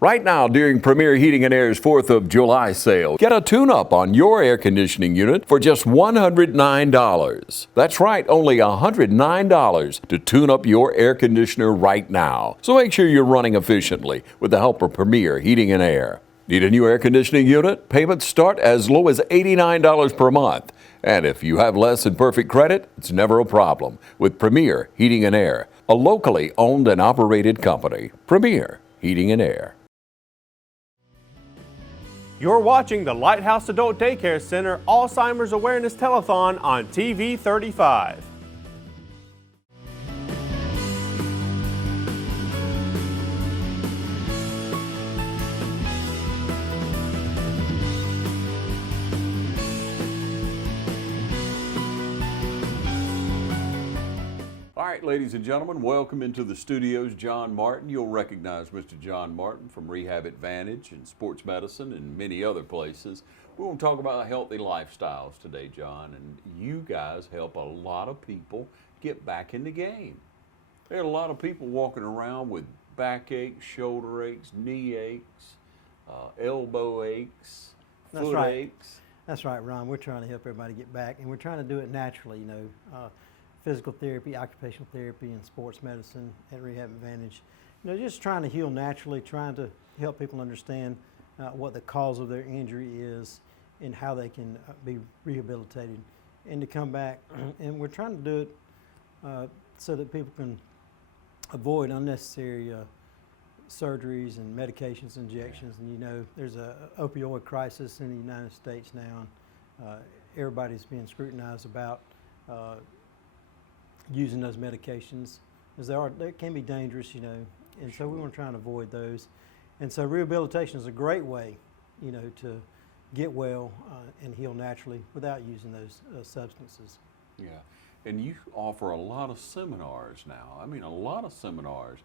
Right now, during Premier Heating and Air's 4th of July sale, get a tune-up on your air conditioning unit for just $109. That's right, only $109 to tune up your air conditioner right now. So make sure you're running efficiently with the help of Premier Heating and Air. Need a new air conditioning unit? Payments start as low as $89 per month. And if you have less than perfect credit, it's never a problem with Premier Heating and Air, a locally owned and operated company. Premier Heating and Air. You're watching the Lighthouse Adult Daycare Center Alzheimer's Awareness Telethon on TV 35. All right, ladies and gentlemen, welcome into the studios. John Martin. You'll recognize Mr. John Martin from Rehab Advantage and sports medicine and many other places. We want to talk about healthy lifestyles today, John, and you guys help a lot of people get back in the game. There are a lot of people walking around with backaches, shoulder aches, knee aches, elbow aches, foot aches. That's right, Ron. We're trying to help everybody get back, and we're trying to do it naturally, physical therapy, occupational therapy, and sports medicine at Rehab Advantage. Just trying to heal naturally, trying to help people understand what the cause of their injury is and how they can be rehabilitated and to come back. And we're trying to do it so that people can avoid unnecessary surgeries and medications, injections. And there's a opioid crisis in the United States now. Everybody's being scrutinized about using those medications, as they can be dangerous, and so we want to try and avoid those. And so rehabilitation is a great way, to get well and heal naturally without using those substances. Yeah, and you offer a lot of seminars now. I mean, a lot of seminars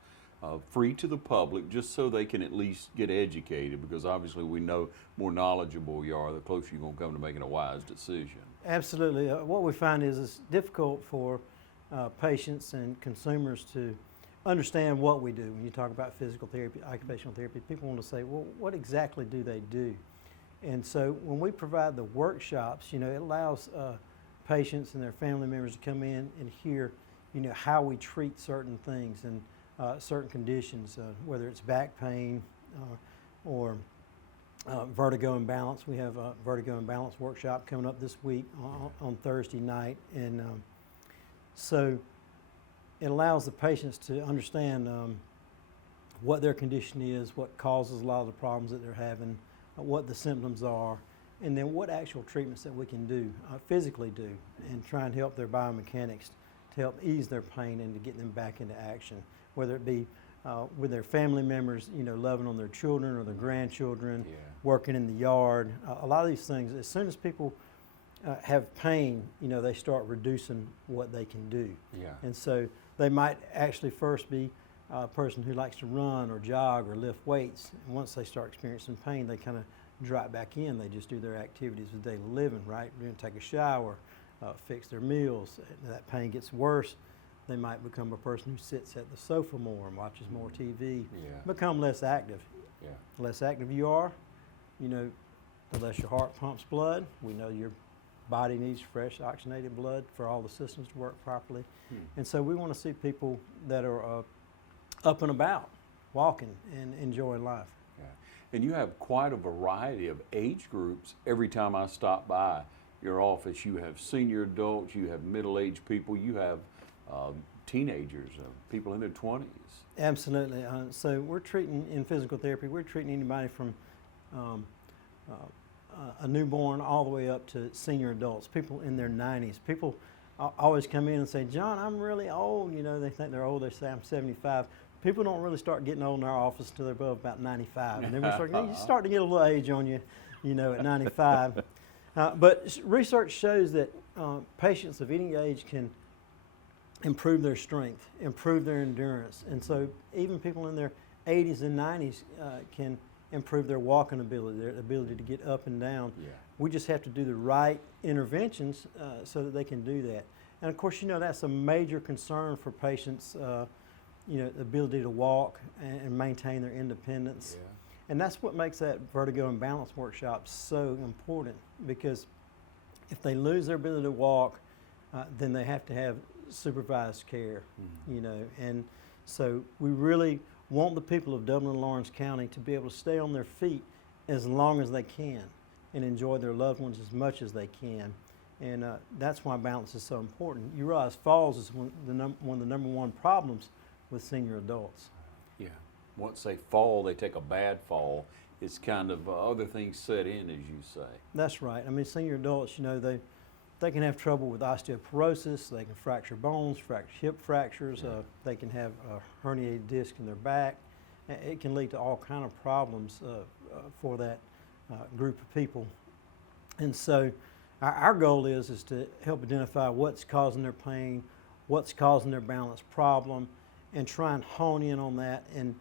free to the public, just so they can at least get educated, because obviously we know more knowledgeable you are, the closer you're going to come to making a wise decision. Absolutely. What we find is it's difficult for patients and consumers to understand what we do. When you talk about physical therapy, occupational therapy, people want to say, well, what exactly do they do? And so when we provide the workshops, it allows patients and their family members to come in and hear, how we treat certain things and certain conditions, whether it's back pain or vertigo and balance. We have a vertigo and balance workshop coming up this week on Thursday night. And so it allows the patients to understand what their condition is, what causes a lot of the problems that they're having, what the symptoms are, and then what actual treatments that we can do, physically do, and try and help their biomechanics to help ease their pain and to get them back into action, whether it be with their family members, loving on their children or their grandchildren, working in the yard. A lot of these things, as soon as people have pain, they start reducing what they can do. Yeah. And so they might actually first be a person who likes to run or jog or lift weights. And once they start experiencing pain, they kind of drop back in. They just do their activities of daily living, right? They're going to take a shower, fix their meals. That pain gets worse. They might become a person who sits at the sofa more and watches more TV, become less active. Yeah. The less active you are, the less your heart pumps blood. We know your body needs fresh oxygenated blood for all the systems to work properly. And so we want to see people that are up and about, walking and enjoying life. Yeah. And you have quite a variety of age groups. Every time I stop by your office, you have senior adults, you have middle-aged people, you have teenagers, people in their 20s. Absolutely. So we're treating, in physical therapy, we're treating anybody from a newborn all the way up to senior adults, people in their 90s. People always come in and say, John, I'm really old. They think they're old. They say I'm 75. People don't really start getting old in our office until they're above about 95. And then you start to get a little age on you, at 95. But research shows that patients of any age can improve their strength, improve their endurance. And so even people in their 80s and 90s can improve their walking ability, their ability to get up and down. Yeah. We just have to do the right interventions so that they can do that. And of course, that's a major concern for patients, the ability to walk and maintain their independence. And that's what makes that vertigo and balance workshop so important, because if they lose their ability to walk, then they have to have supervised care, you know. And so we really want the people of Dublin and Lawrence County to be able to stay on their feet as long as they can and enjoy their loved ones as much as they can. And that's why balance is so important. You realize falls is one of the number one problems with senior adults. Yeah. Once they fall, they take a bad fall. It's kind of other things set in, as you say. That's right. I mean, senior adults, you know, they can have trouble with osteoporosis. They can fracture bones, hip fractures. They can have a herniated disc in their back. It can lead to all kind of problems for that group of people. And so our goal is to help identify what's causing their pain, what's causing their balance problem, and try and hone in on that. And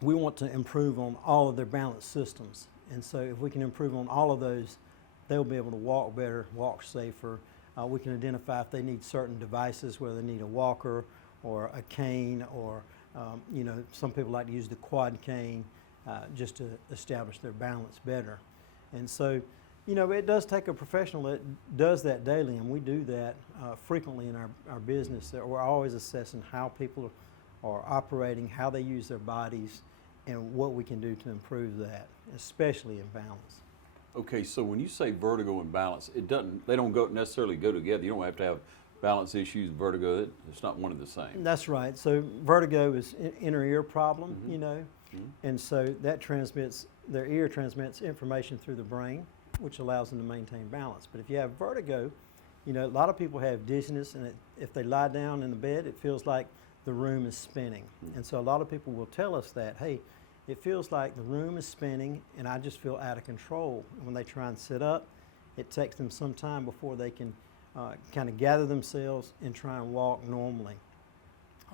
we want to improve on all of their balance systems. And so if we can improve on all of those, they'll be able to walk better, walk safer. We can identify if they need certain devices, whether they need a walker or a cane, or you know, some people like to use the quad cane just to establish their balance better. And so, you know, it does take a professional that does that daily, and we do that frequently in our business. We're always assessing how people are operating, how they use their bodies, and what we can do to improve that, especially in balance. Okay, so when you say vertigo and balance, they don't necessarily go together. You don't have to have balance issues, vertigo. It's not one and the same. That's right. So vertigo is inner ear problem, you know, and so that their ear transmits information through the brain, which allows them to maintain balance. But if you have vertigo, you know, a lot of people have dizziness, and if they lie down in the bed, it feels like the room is spinning. And so a lot of people will tell us that, hey, it feels like the room is spinning and I just feel out of control. And when they try and sit up, it takes them some time before they can kind of gather themselves and try and walk normally.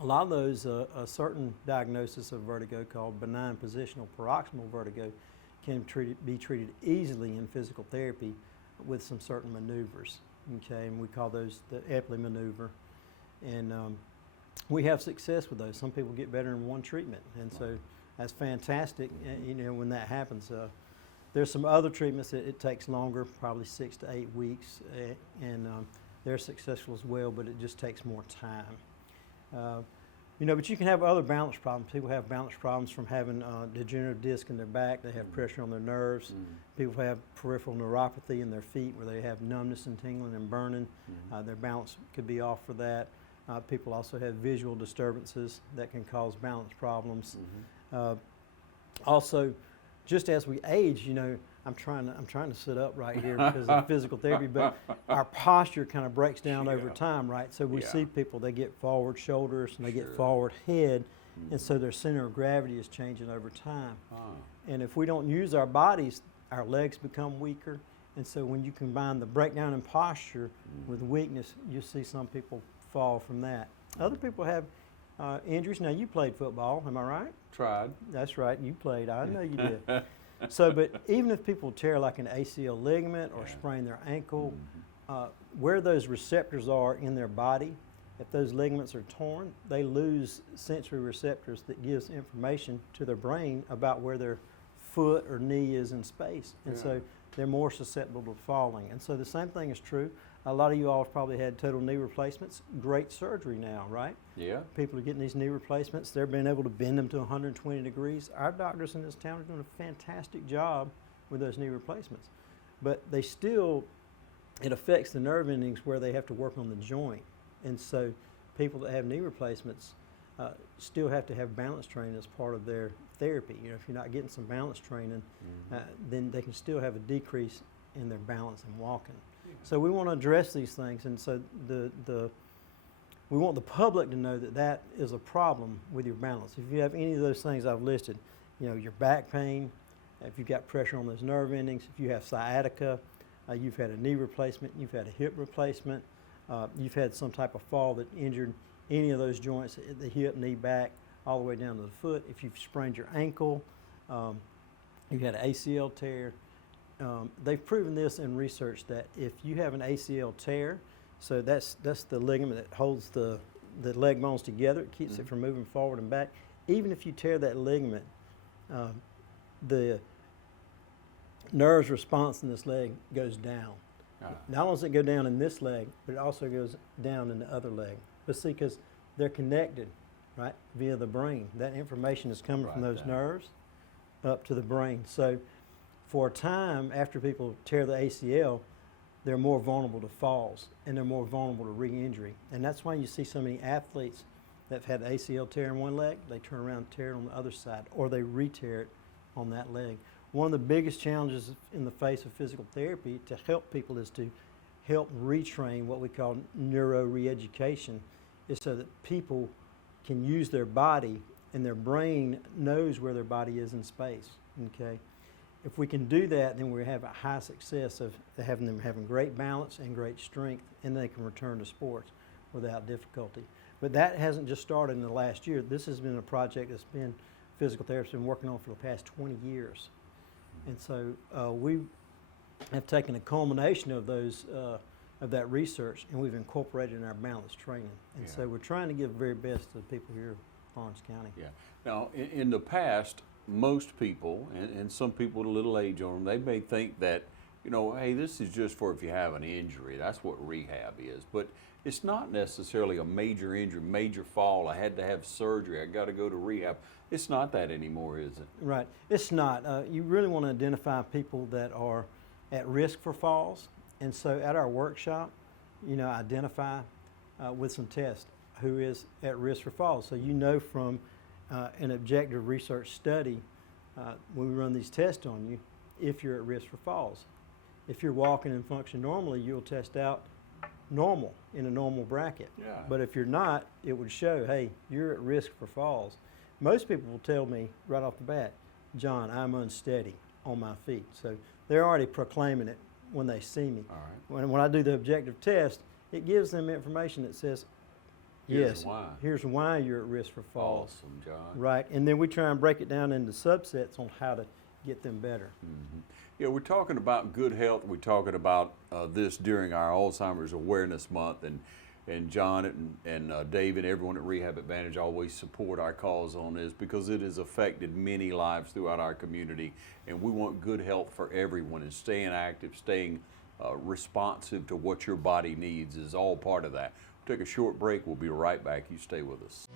A lot of those, a certain diagnosis of vertigo called benign positional paroxysmal vertigo can be treated easily in physical therapy with some certain maneuvers, okay? And we call those the Epley maneuver. And we have success with those. Some people get better in one treatment, and so that's fantastic, you know, when that happens. There's some other treatments that it takes longer, probably 6 to 8 weeks, and they're successful as well, but it just takes more time. You know, but you can have other balance problems. People have balance problems from having degenerative disc in their back. They have pressure on their nerves. People have peripheral neuropathy in their feet where they have numbness and tingling and burning. Their balance could be off for that. People also have visual disturbances that can cause balance problems. Also, just as we age, you know, I'm trying to sit up right here because of physical therapy, but our posture kind of breaks down over time, right? So we see people, they get forward shoulders and they get forward head, and so their center of gravity is changing over time. And if we don't use our bodies, our legs become weaker, and so when you combine the breakdown in posture with weakness, you see some people fall from that. Other people have injuries. Now, you played football, am I right? Tried. That's right, you played. I know you did. So, but even if people tear like an ACL ligament or sprain their ankle, where those receptors are in their body, if those ligaments are torn, they lose sensory receptors that gives information to their brain about where their foot or knee is in space. And so they're more susceptible to falling. And so the same thing is true. A lot of you all have probably had total knee replacements. Great surgery now, right? Yeah. People are getting these knee replacements. They're being able to bend them to 120 degrees. Our doctors in this town are doing a fantastic job with those knee replacements. But they still, it affects the nerve endings where they have to work on the joint. And so people that have knee replacements still have to have balance training as part of their therapy. You know, if you're not getting some balance training, then they can still have a decrease in their balance and walking. So we want to address these things, and so we want the public to know that that is a problem with your balance. If you have any of those things I've listed, you know, your back pain, if you've got pressure on those nerve endings, if you have sciatica, you've had a knee replacement, you've had a hip replacement, you've had some type of fall that injured any of those joints, the hip, knee, back, all the way down to the foot. If you've sprained your ankle, you've had an ACL tear. They've proven this in research that if you have an ACL tear, so that's the ligament that holds the leg bones together, it keeps it from moving forward and back. Even if you tear that ligament, the nerve's response in this leg goes down. Not only does it go down in this leg, but it also goes down in the other leg. But see, because they're connected, right, via the brain. That information is coming from those nerves up to the brain. So for a time after people tear the ACL, they're more vulnerable to falls and they're more vulnerable to re-injury. And that's why you see so many athletes that have had ACL tear in one leg, they turn around and tear it on the other side, or they re-tear it on that leg. One of the biggest challenges in the face of physical therapy to help people is to help retrain what we call neuro re-education, is so that people can use their body and their brain knows where their body is in space, okay? If we can do that, then we have a high success of having them having great balance and great strength, and they can return to sports without difficulty. But that hasn't just started in the last year. This has been a project that's been physical therapists been working on for the past 20 years. And so we have taken a culmination of those of that research, and we've incorporated in our balance training. And so we're trying to give the very best to the people here in Lawrence County. Yeah. Now, in the past, most people, and some people with a little age on them, they may think that, you know, hey, this is just for if you have an injury. That's what rehab is. But it's not necessarily a major injury, major fall. I had to have surgery. I got to go to rehab. It's not that anymore, is it? Right. It's not. You really want to identify people that are at risk for falls. And so at our workshop, you know, identify with some tests who is at risk for falls. So you know from an objective research study, when we run these tests on you, if you're at risk for falls. If you're walking and function normally, you'll test out normal, in a normal bracket. Yeah. But if you're not, it would show, hey, you're at risk for falls. Most people will tell me right off the bat, John, I'm unsteady on my feet. So they're already proclaiming it when they see me. All right. When I do the objective test, it gives them information that says, yes, here's why you're at risk for falls. Awesome, John. Right, and then we try and break it down into subsets on how to get them better. Mm-hmm. Yeah, we're talking about good health. We're talking about this during our Alzheimer's Awareness Month, and John and Dave and everyone at Rehab Advantage always support our cause on this because it has affected many lives throughout our community, and we want good health for everyone, and staying active, staying responsive to what your body needs is all part of that. We'll take a short break. We'll be right back. You stay with us.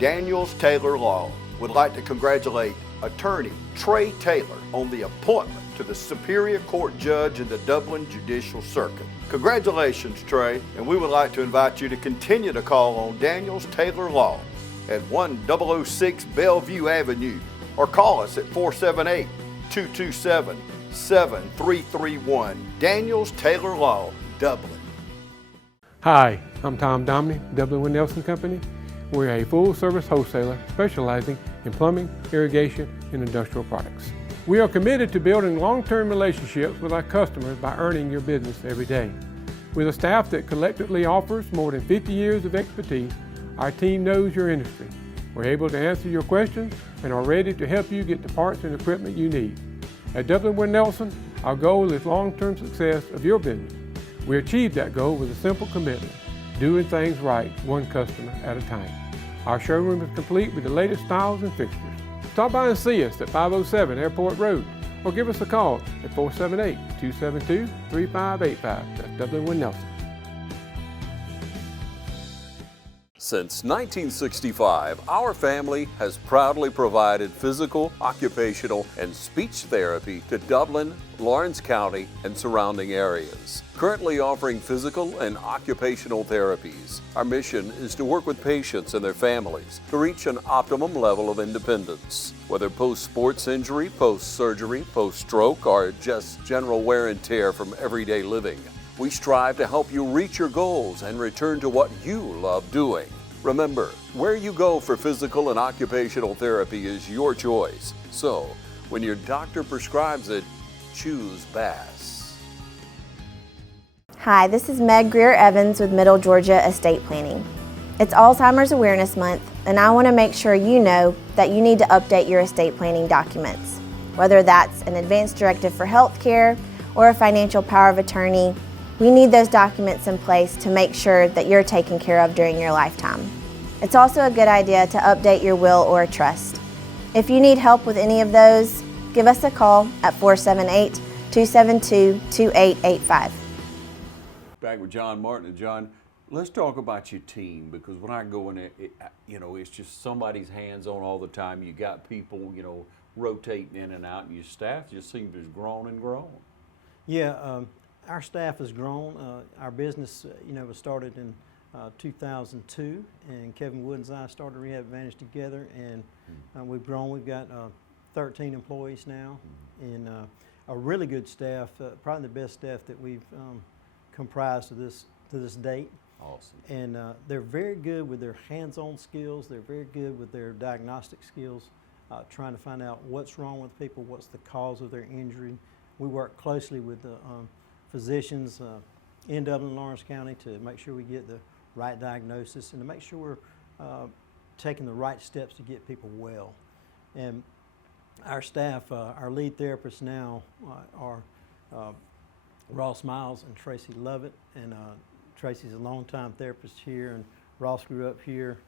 Daniels Taylor Law would like to congratulate attorney Trey Taylor on the appointment to the Superior Court Judge in the Dublin Judicial Circuit. Congratulations, Trey, and we would like to invite you to continue to call on Daniels Taylor Law at 1006 Bellevue Avenue or call us at 478-227-7331. Daniels Taylor Law, Dublin. Hi, I'm Tom Domney, Dublin with Nelson Company. We're a full-service wholesaler specializing in plumbing, irrigation, and industrial products. We are committed to building long-term relationships with our customers by earning your business every day. With a staff that collectively offers more than 50 years of expertise, our team knows your industry. We're able to answer your questions and are ready to help you get the parts and equipment you need. At Dublin with Nelson, our goal is long-term success of your business. We achieve that goal with a simple commitment: doing things right, one customer at a time. Our showroom is complete with the latest styles and fixtures. Stop by and see us at 507 Airport Road or give us a call at 478-272-3585. That's Dublin with Nelson. Since 1965, our family has proudly provided physical, occupational, and speech therapy to Dublin, Lawrence County, and surrounding areas. Currently offering physical and occupational therapies, our mission is to work with patients and their families to reach an optimum level of independence. Whether post-sports injury, post-surgery, post-stroke, or just general wear and tear from everyday living, we strive to help you reach your goals and return to what you love doing. Remember, where you go for physical and occupational therapy is your choice. So, when your doctor prescribes it, choose Bass. Hi, this is Meg Greer-Evans with Middle Georgia Estate Planning. It's Alzheimer's Awareness Month, and I want to make sure you know that you need to update your estate planning documents. whether that's an advance directive for health care or a financial power of attorney. We need those documents in place to make sure that you're taken care of during your lifetime. It's also a good idea to update your will or a trust. If you need help with any of those, give us a call at 478-272-2885. Back with John Martin. And John, let's talk about your team, because when I go in there, it's just somebody's hands-on all the time. You got people, rotating in and out, and your staff just seems to have grown and grown. Yeah, our staff has grown. Our business, was started in 2002, and Kevin Woods and I started Rehab Advantage together, and we've grown. We've got 13 employees now, and a really good staff, probably the best staff that we've comprised to this date. Awesome. And they're very good with their hands-on skills. They're very good with their diagnostic skills, trying to find out what's wrong with people, what's the cause of their injury. We work closely with the physicians in Dublin and Lawrence County to make sure we get the right diagnosis and to make sure we're taking the right steps to get people well. And our staff, our lead therapists now are Ross Miles and Tracy Lovett, and Tracy's a longtime therapist here, and Ross grew up here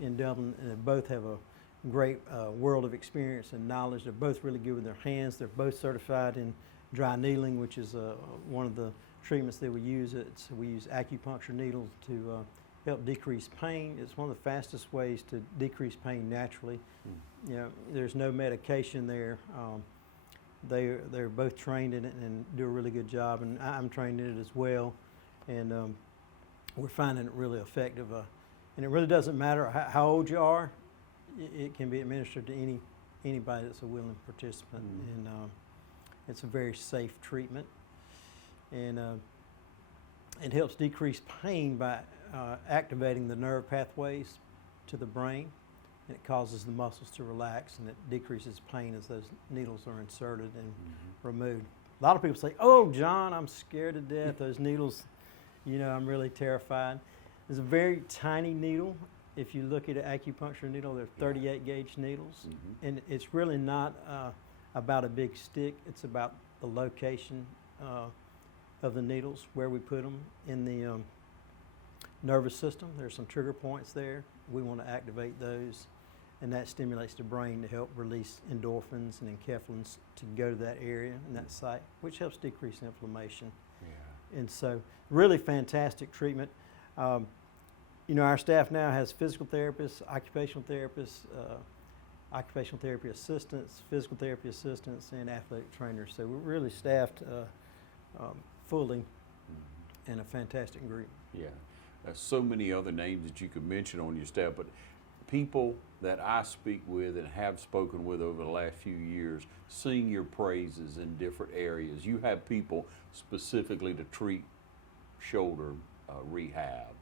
in Dublin, and they both have a great world of experience and knowledge. They're both really good with their hands. They're both certified in dry needling, which is one of the treatments that we use. We use acupuncture needles to help decrease pain. It's one of the fastest ways to decrease pain naturally. There's no medication there. They're both trained in it and do a really good job, and I'm trained in it as well. And we're finding it really effective. And it really doesn't matter how old you are. It can be administered to anybody that's a willing participant. And it's a very safe treatment. And it helps decrease pain by activating the nerve pathways to the brain. And it causes the muscles to relax, and it decreases pain as those needles are inserted and removed. A lot of people say, "Oh, John, I'm scared to death. Those needles, I'm really terrified." It's a very tiny needle. If you look at an acupuncture needle, they're 38 gauge needles. And it's really not about a big stick. It's about the location of the needles, where we put them in the nervous system. There's some trigger points there. We want to activate those, and that stimulates the brain to help release endorphins and enkephalins to go to that area and that site, which helps decrease inflammation. And so, really fantastic treatment. Our staff now has physical therapists, occupational therapists, occupational therapy assistants, physical therapy assistants, and athletic trainers. So we're really staffed fully, and a fantastic group. Yeah. There's so many other names that you could mention on your staff, but people that I speak with and have spoken with over the last few years sing your praises in different areas. You have people specifically to treat shoulder rehab,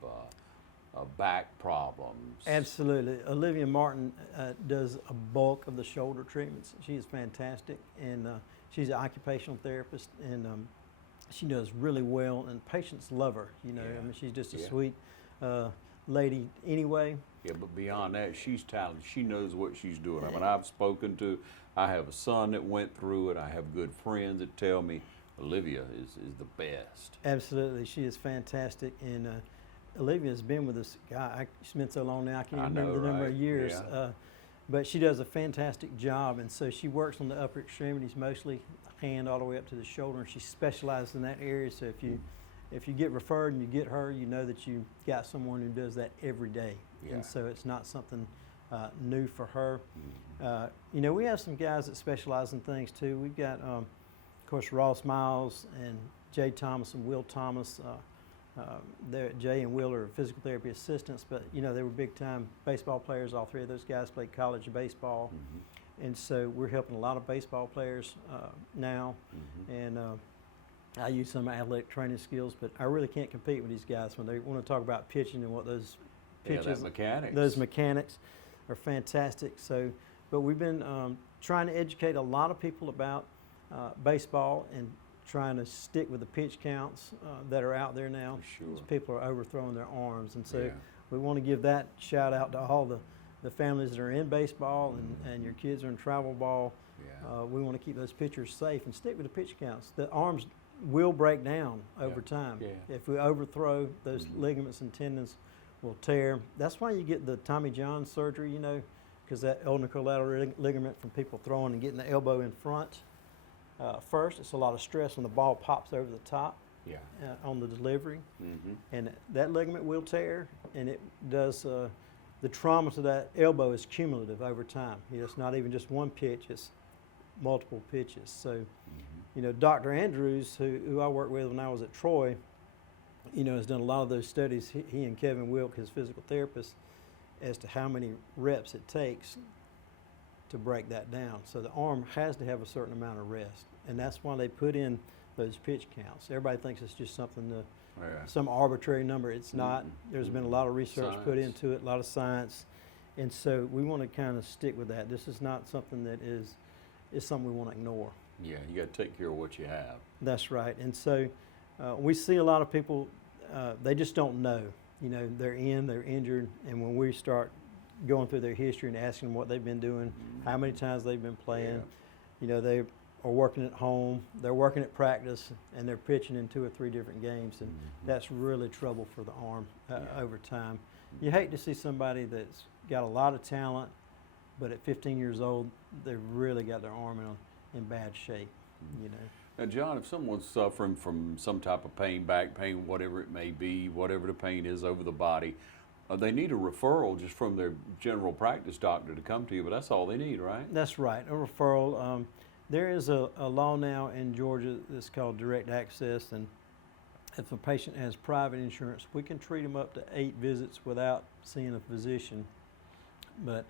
back problems. Absolutely. Olivia Martin does a bulk of the shoulder treatments. She is fantastic, and she's an occupational therapist, and she does really well, and patients love her. She's just a sweet lady anyway. Yeah, but beyond that, she's talented. She knows what she's doing. I have a son that went through it. I have good friends that tell me Olivia is the best. Absolutely. She is fantastic, and Olivia has been with us. God, she's been so long now, I can't even remember the number of years. Yeah. But she does a fantastic job, and so she works on the upper extremities, mostly hand all the way up to the shoulder, and she specializes in that area. So if you get referred and you get her, you know that you got someone who does that every day. Yeah. And so it's not something new for her. We have some guys that specialize in things too. We've got, of course, Ross Miles and Jay Thomas and Will Thomas. Jay and Will are physical therapy assistants, but they were big-time baseball players. All three of those guys played college baseball, and so we're helping a lot of baseball players now. And I use some athletic training skills, but I really can't compete with these guys when they want to talk about pitching and what those pitches, those mechanics are fantastic. So, but we've been trying to educate a lot of people about baseball and trying to stick with the pitch counts that are out there now. Sure. People are overthrowing their arms, and so we want to give that shout out to all the the families that are in baseball and your kids are in travel ball. Yeah. We want to keep those pitchers safe and stick with the pitch counts. The arms will break down over time. Yeah. If we overthrow, those ligaments and tendons will tear. That's why you get the Tommy John surgery, you know, because that ulnar collateral ligament from people throwing and getting the elbow in front first. It's a lot of stress when the ball pops over the top. Yeah. On the delivery, and that ligament will tear, and it does. The trauma to that elbow is cumulative over time. You know, it's not even just one pitch; it's multiple pitches. So, you know, Dr. Andrews, who I worked with when I was at Troy, you know, has done a lot of those studies. He and Kevin Wilk, his physical therapist, as to how many reps it takes to break that down. So the arm has to have a certain amount of rest, and that's why they put in those pitch counts. Everybody thinks it's just something some arbitrary number. It's not. There's been a lot of research put into it, a lot of science, and so we want to kind of stick with that. This is not something that is something we want to ignore. Yeah, you got to take care of what you have. That's right. And so we see a lot of people, they just don't know. You know, they're injured, and when we start going through their history and asking them what they've been doing, how many times they've been playing, you know, they are working at home, they're working at practice, and they're pitching in 2 or 3 different games, and that's really trouble for the arm over time. You hate to see somebody that's got a lot of talent, but at 15 years old, they've really got their arm in bad shape, you know. Now, John, if someone's suffering from some type of pain, back pain, whatever it may be, whatever the pain is over the body, they need a referral just from their general practice doctor to come to you, but that's all they need, right? That's right, a referral. There is a law now in Georgia that's called direct access, and if a patient has private insurance, we can treat them up to 8 visits without seeing a physician. But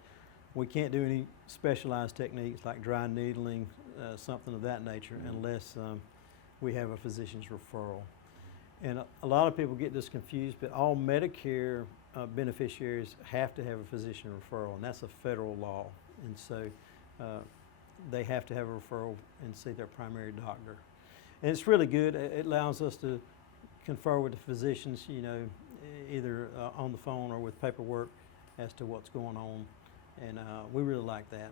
we can't do any specialized techniques like dry needling, something of that nature, unless we have a physician's referral. And a lot of people get this confused, but all Medicare beneficiaries have to have a physician referral, and that's a federal law. And so they have to have a referral and see their primary doctor. And it's really good. It allows us to confer with the physicians, you know, either on the phone or with paperwork as to what's going on. And we really like that.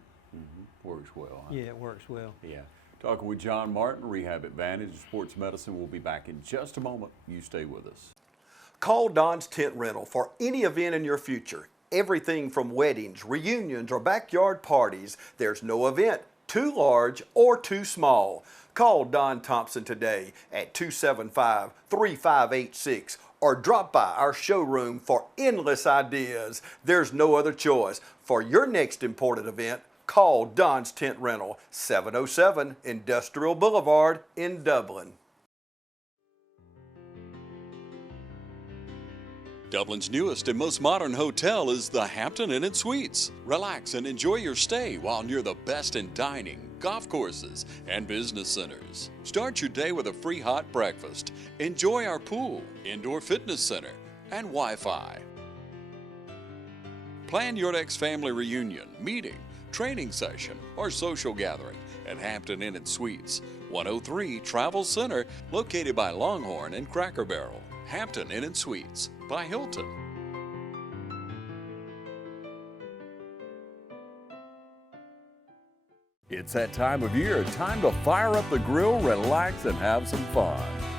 Works well, huh? Yeah, it works well. Yeah. Talking with John Martin, Rehab Advantage Sports Medicine. We'll be back in just a moment. You stay with us. Call Don's Tent Rental for any event in your future. Everything from weddings, reunions, or backyard parties. There's no event too large or too small. Call Don Thompson today at 275-3586 or drop by our showroom for endless ideas. There's no other choice. For your next important event, call Don's Tent Rental, 707 Industrial Boulevard in Dublin. Dublin's newest and most modern hotel is the Hampton Inn & Suites. Relax and enjoy your stay while near the best in dining, golf courses, and business centers. Start your day with a free hot breakfast. Enjoy our pool, indoor fitness center, and Wi-Fi. Plan your next family reunion, meeting, training session, or social gathering at Hampton Inn & Suites, 103 Travel Center, located by Longhorn and Cracker Barrel. Hampton Inn & Suites by Hilton. It's that time of year, time to fire up the grill, relax, and have some fun.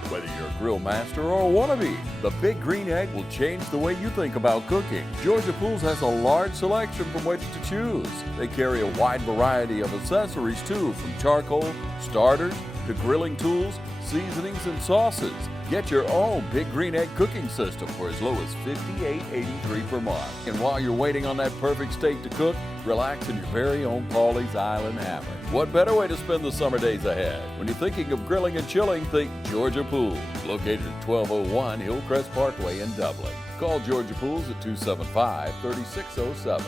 Whether you're a grill master or a wannabe, the Big Green Egg will change the way you think about cooking. Georgia Pools has a large selection from which to choose. They carry a wide variety of accessories too, from charcoal, starters, to grilling tools, seasonings, and sauces. Get your own Big Green Egg cooking system for as low as $58.83 per month. And while you're waiting on that perfect steak to cook, relax in your very own Pawleys Island hammock. What better way to spend the summer days ahead? When you're thinking of grilling and chilling, think Georgia Pools, located at 1201 Hillcrest Parkway in Dublin. Call Georgia Pools at 275-3607.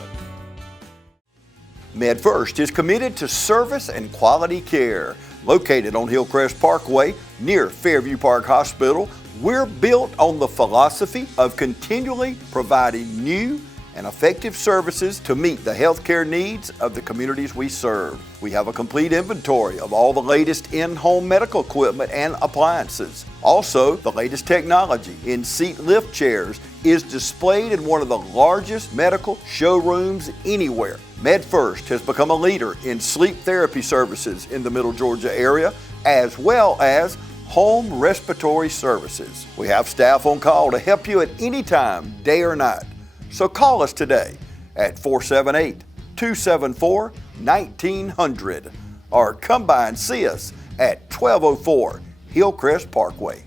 MedFirst is committed to service and quality care. Located on Hillcrest Parkway near Fairview Park Hospital, we're built on the philosophy of continually providing new and effective services to meet the healthcare needs of the communities we serve. We have a complete inventory of all the latest in-home medical equipment and appliances. Also, the latest technology in seat lift chairs is displayed in one of the largest medical showrooms anywhere. MedFirst has become a leader in sleep therapy services in the Middle Georgia area, as well as home respiratory services. We have staff on call to help you at any time, day or night. So call us today at 478-274-1900 or come by and see us at 1204 Hillcrest Parkway.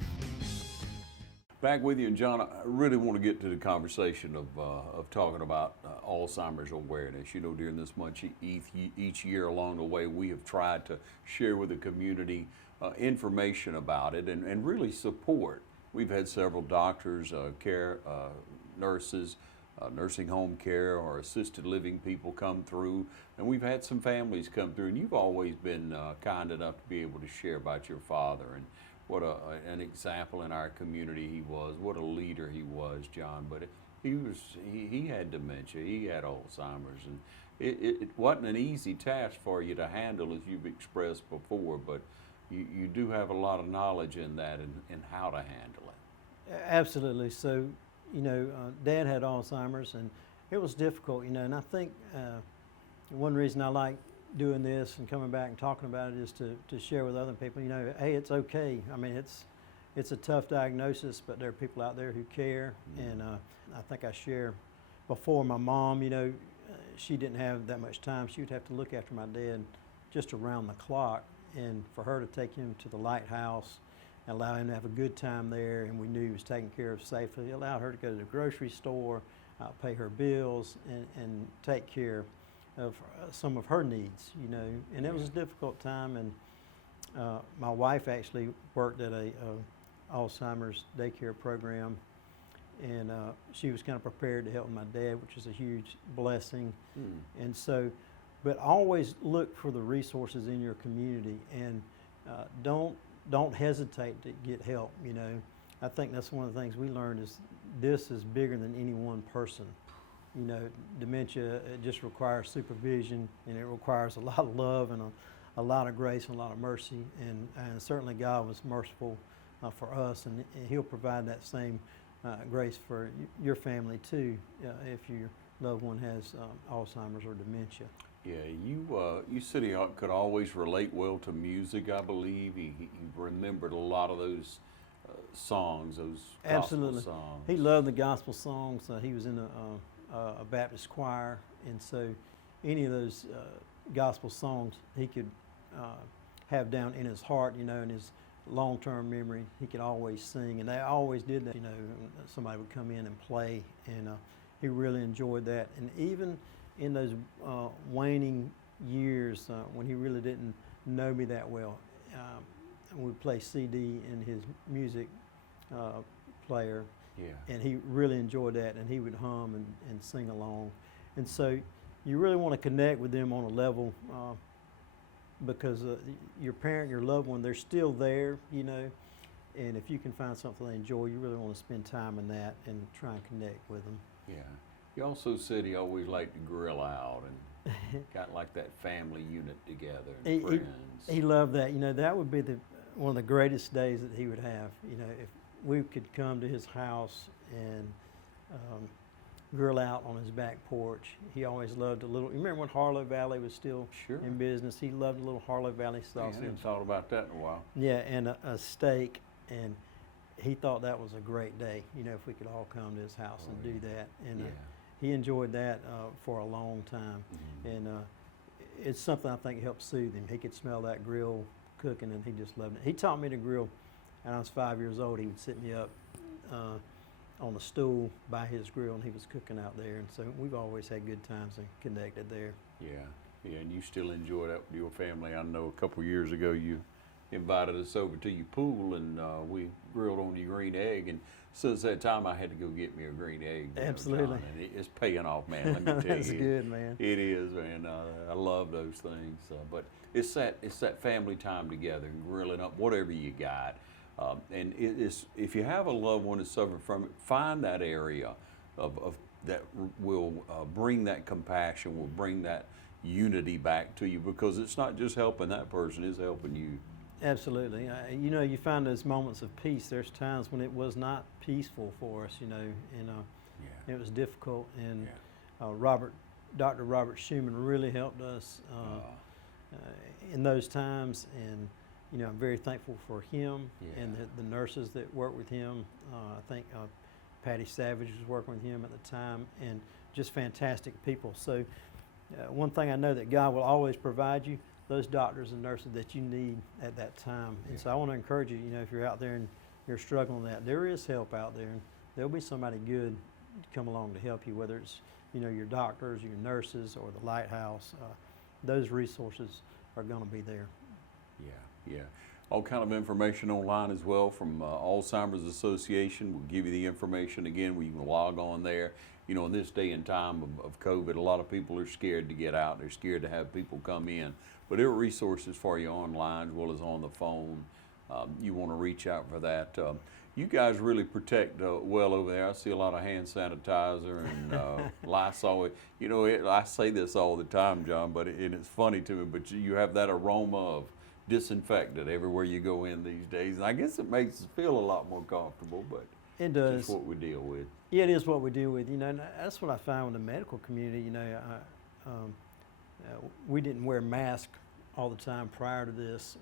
Back with you, and John, I really want to get to the conversation of talking about Alzheimer's awareness. You know, during this month, each year along the way, we have tried to share with the community information about it and really support. We've had several doctors, nurses, nursing home care or assisted living people come through, and we've had some families come through, and you've always been kind enough to be able to share about your father and what an example in our community he was, what a leader he was, John. But he had dementia, he had Alzheimer's, and it wasn't an easy task for you to handle, as you've expressed before, but you do have a lot of knowledge in that and how to handle it. Absolutely. So, you know, Dad had Alzheimer's, and it was difficult, you know, and I think one reason I like doing this and coming back and talking about it is to share with other people, you know, hey, it's okay. I mean, it's a tough diagnosis, but there are people out there who care. And I think I share before, my mom, you know, she didn't have that much time. She would have to look after my dad just around the clock, and for her to take him to the Lighthouse and allow him to have a good time there, and we knew he was taken care of safely. It allowed her to go to the grocery store, pay her bills, and take care of some of her needs, you know. And it was a difficult time, and my wife actually worked at a Alzheimer's daycare program, and she was kind of prepared to help my dad, which is a huge blessing. And so, but always look for the resources in your community, and don't hesitate to get help, you know. I think that's one of the things we learned is this is bigger than any one person. You know, dementia, it just requires supervision, and it requires a lot of love and a lot of grace and a lot of mercy, and certainly God was merciful for us, and He'll provide that same grace for your family too if your loved one has Alzheimer's or dementia. Yeah, you said he could always relate well to music, I believe. He remembered a lot of those songs, those Absolutely. gospel songs. He loved the gospel songs. He was in a Baptist choir, and so any of those gospel songs he could have down in his heart, you know, in his long-term memory. He could always sing, and they always did that. You know, somebody would come in and play, and he really enjoyed that. And even in those waning years when he really didn't know me that well, we'd play CD in his music player. Yeah. And he really enjoyed that, and he would hum and sing along. And so you really want to connect with them on a level because your parent, your loved one, they're still there, you know, and if you can find something they enjoy, you really want to spend time in that and try and connect with them. Yeah. He also said he always liked to grill out and got like that family unit together and friends. He loved that. You know, that would be one of the greatest days that he would have, you know, if we could come to his house and grill out on his back porch. He always loved a little, you remember when Harlow Valley was still in business? He loved a little Harlow Valley sausage. I haven't thought about that in a while. Yeah, and a steak, and he thought that was a great day, you know, if we could all come to his house and do that. And he enjoyed that for a long time. And it's something I think helped soothe him. He could smell that grill cooking, and he just loved it. He taught me to grill. When I was 5 years old, he would sit me up on a stool by his grill, and he was cooking out there. And so we've always had good times and connected there. Yeah, and you still enjoy that with your family. I know a couple years ago you invited us over to your pool, and we grilled on your green egg. And since that time, I had to go get me a green egg. Absolutely. John, and it's paying off, man. Let me tell you. That's good, man. It is, man. I love those things. But it's that family time together and grilling up whatever you got. And if you have a loved one that's suffering from it, find that area of that will bring that compassion, will bring that unity back to you, because it's not just helping that person, it's helping you. Absolutely. You know, you find those moments of peace. There's times when it was not peaceful for us, you know, and Yeah. it was difficult. And Yeah. Dr. Robert Schumann really helped us in those times. And, you know, I'm very thankful for him and the nurses that work with him. I think Patty Savage was working with him at the time, and just fantastic people. So one thing I know, that God will always provide you those doctors and nurses that you need at that time. And so I want to encourage you, you know, if you're out there and you're struggling with that, there is help out there, and there'll be somebody good to come along to help you, whether it's, you know, your doctors, your nurses, or the Lighthouse. Those resources are going to be there. Yeah, yeah. All kind of information online as well from Alzheimer's Association. We'll give you the information again where you can log on there. You know, in this day and time of COVID, a lot of people are scared to get out. They're scared to have people come in. But there are resources for you online as well as on the phone. You want to reach out for that. You guys really protect well over there. I see a lot of hand sanitizer and Lysol. You know, I say this all the time, John, but it's funny to me, but you have that aroma of disinfectant everywhere you go in these days. And I guess it makes us feel a lot more comfortable, but It does. it's just what we deal with. Yeah, it is what we deal with. You know, and that's what I found with the medical community. You know, we didn't wear masks all the time prior to this,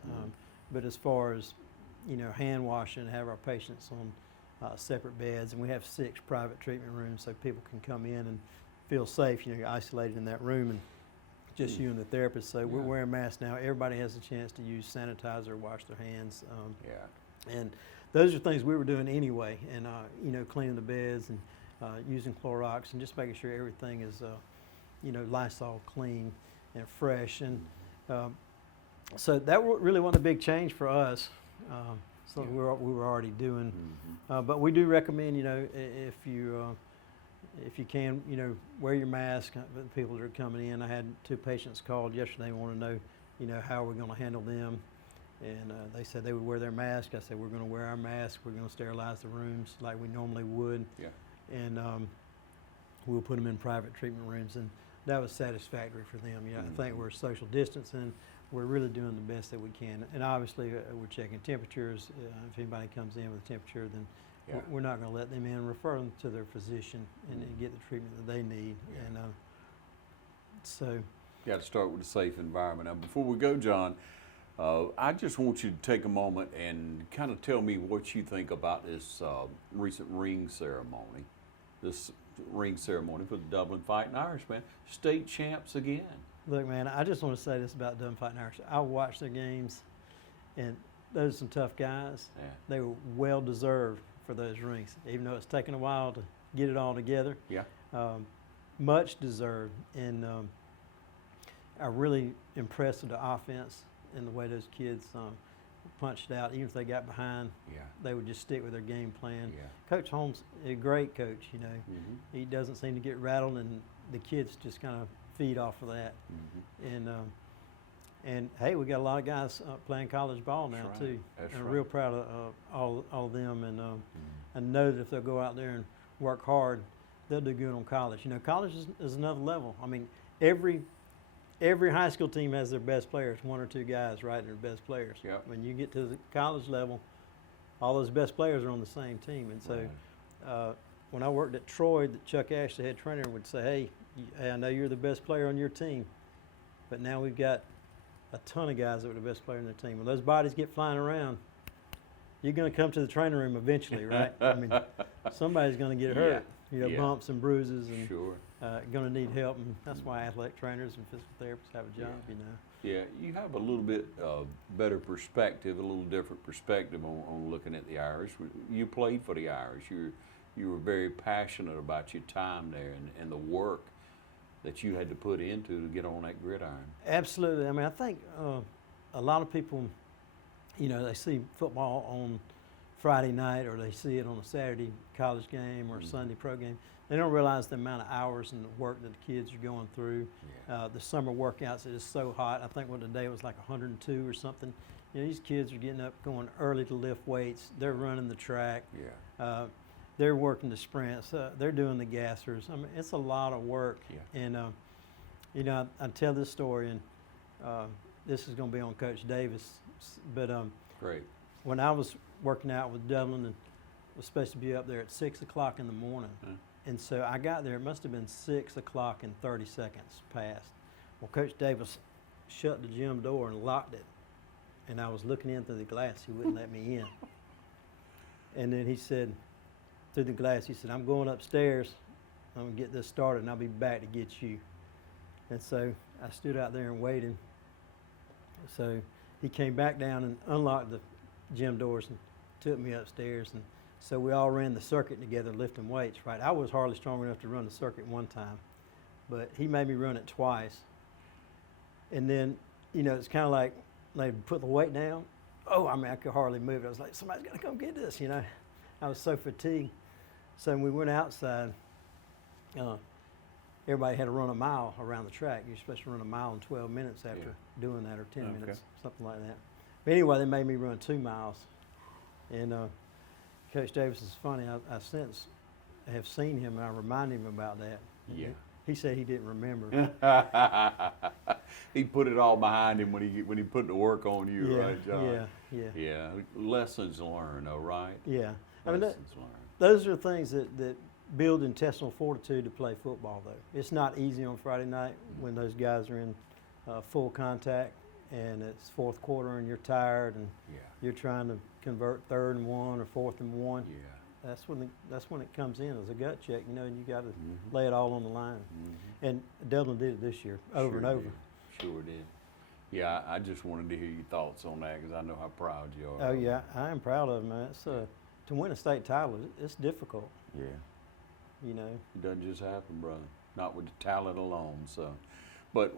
but as far as, you know, hand washing, have our patients on separate beds, and we have 6 private treatment rooms so people can come in and feel safe. You know, you're isolated in that room and just you and the therapist. So we're wearing masks now. Everybody has a chance to use sanitizer, wash their hands. And those are things we were doing anyway, and you know, cleaning the beds and using Clorox and just making sure everything is, you know, Lysol clean and fresh. And so that really wasn't a big change for us. Something we were already doing. But we do recommend, you know, if you can, you know, wear your mask. The people that are coming in, I had 2 patients called yesterday and want to know, you know, how we're going to handle them. And they said they would wear their mask. I said, we're going to wear our mask. We're going to sterilize the rooms like we normally would. And we'll put them in private treatment rooms. And that was satisfactory for them. You know, I think we're social distancing. We're really doing the best that we can. And obviously, we're checking temperatures. If anybody comes in with a temperature, then we're not going to let them in. Refer them to their physician and get the treatment that they need. And so, you got to start with a safe environment. Now, before we go, John, I just want you to take a moment and kind of tell me what you think about this recent ring ceremony. This ring ceremony for the Dublin Fighting Irishmen, state champs again. Look, man, I just want to say this about Dublin Fighting Irish. I watched their games, and those are some tough guys. They were well deserved for those rings, even though it's taken a while to get it all together. Much deserved, and I'm really impressed with the offense and the way those kids punched out. Even if they got behind, they would just stick with their game plan. Coach Holmes is a great coach. You know, he doesn't seem to get rattled, and the kids just kind of feed off of that. And hey, we got a lot of guys playing college ball now too. I'm real proud of all of them, and I know that if they'll go out there and work hard, they'll do good on college. You know, college is another level. I mean, every high school team has their best players, 1 or 2 guys, right? Their best players. When you get to the college level, all those best players are on the same team. And so when I worked at Troy, Chuck Ash, the head trainer, would say, hey, I know you're the best player on your team, but now we've got a ton of guys that were the best player on their team. When those bodies get flying around, you're going to come to the training room eventually, right? I mean, somebody's going to get hurt. You know, bumps and bruises, and going to need help. And that's why athletic trainers and physical therapists have a job, you know. Yeah, you have a little bit better perspective, a little different perspective on looking at the Irish. You played for the Irish. You were very passionate about your time there and the work that you had to put into to get on that gridiron. Absolutely. I mean, I think a lot of people, you know, they see football on Friday night, or they see it on a Saturday college game or Sunday pro game. They don't realize the amount of hours and the work that the kids are going through. The summer workouts, it is so hot. I think today it was like 102 or something. You know, these kids are getting up, going early to lift weights. They're running the track. they're working the sprints. They're doing the gassers. I mean, it's a lot of work. Yeah. And you know, I tell this story, and this is going to be on Coach Davis. But Great. when I was working out with Dublin and was supposed to be up there at 6 o'clock in the morning, and so I got there. It must have been 6 o'clock and 30 seconds past. Well, Coach Davis shut the gym door and locked it, and I was looking in through the glass. He wouldn't let me in. And then he said, through the glass, he said, "I'm going upstairs. I'm gonna get this started, and I'll be back to get you." And so I stood out there and waited. So he came back down and unlocked the gym doors and took me upstairs. And so we all ran the circuit together, lifting weights, right? I was hardly strong enough to run the circuit one time, but he made me run it twice. And then, you know, it's kind of like they put the weight down. Oh, I mean, I could hardly move. I was like, somebody's got to come get this, you know. I was so fatigued. So when we went outside, everybody had to run a mile around the track. You're supposed to run a mile in 12 minutes after doing that, or 10 minutes, something like that. But anyway, they made me run 2 miles. And Coach Davis is funny. I since have seen him, and I reminded him about that. Yeah. He said he didn't remember. He put it all behind him when he put the work on you, Yeah, right, John? yeah. Lessons learned, though, right? Yeah. I mean, Lessons learned. those are things that build intestinal fortitude to play football, though. It's not easy on Friday night when those guys are in full contact and it's fourth quarter and you're tired and you're trying to convert 3rd and 1 or 4th and 1. Yeah. That's when it comes in as a gut check, you know, and you got to lay it all on the line. And Dublin did it this year, over and over. Sure did. Yeah, I just wanted to hear your thoughts on that because I know how proud you are. Oh yeah, I am proud of them, man. It's to win a state title, it's difficult. Yeah. You know. It doesn't just happen, brother. Not with the talent alone. So, but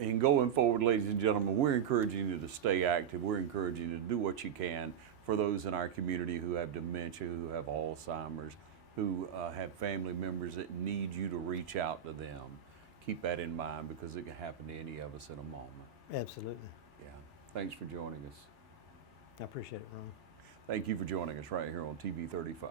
in going forward, ladies and gentlemen, we're encouraging you to stay active. We're encouraging you to do what you can for those in our community who have dementia, who have Alzheimer's, who have family members that need you to reach out to them. Keep that in mind because it can happen to any of us in a moment. Absolutely. Yeah. Thanks for joining us. I appreciate it, Ron. Thank you for joining us right here on TV 35.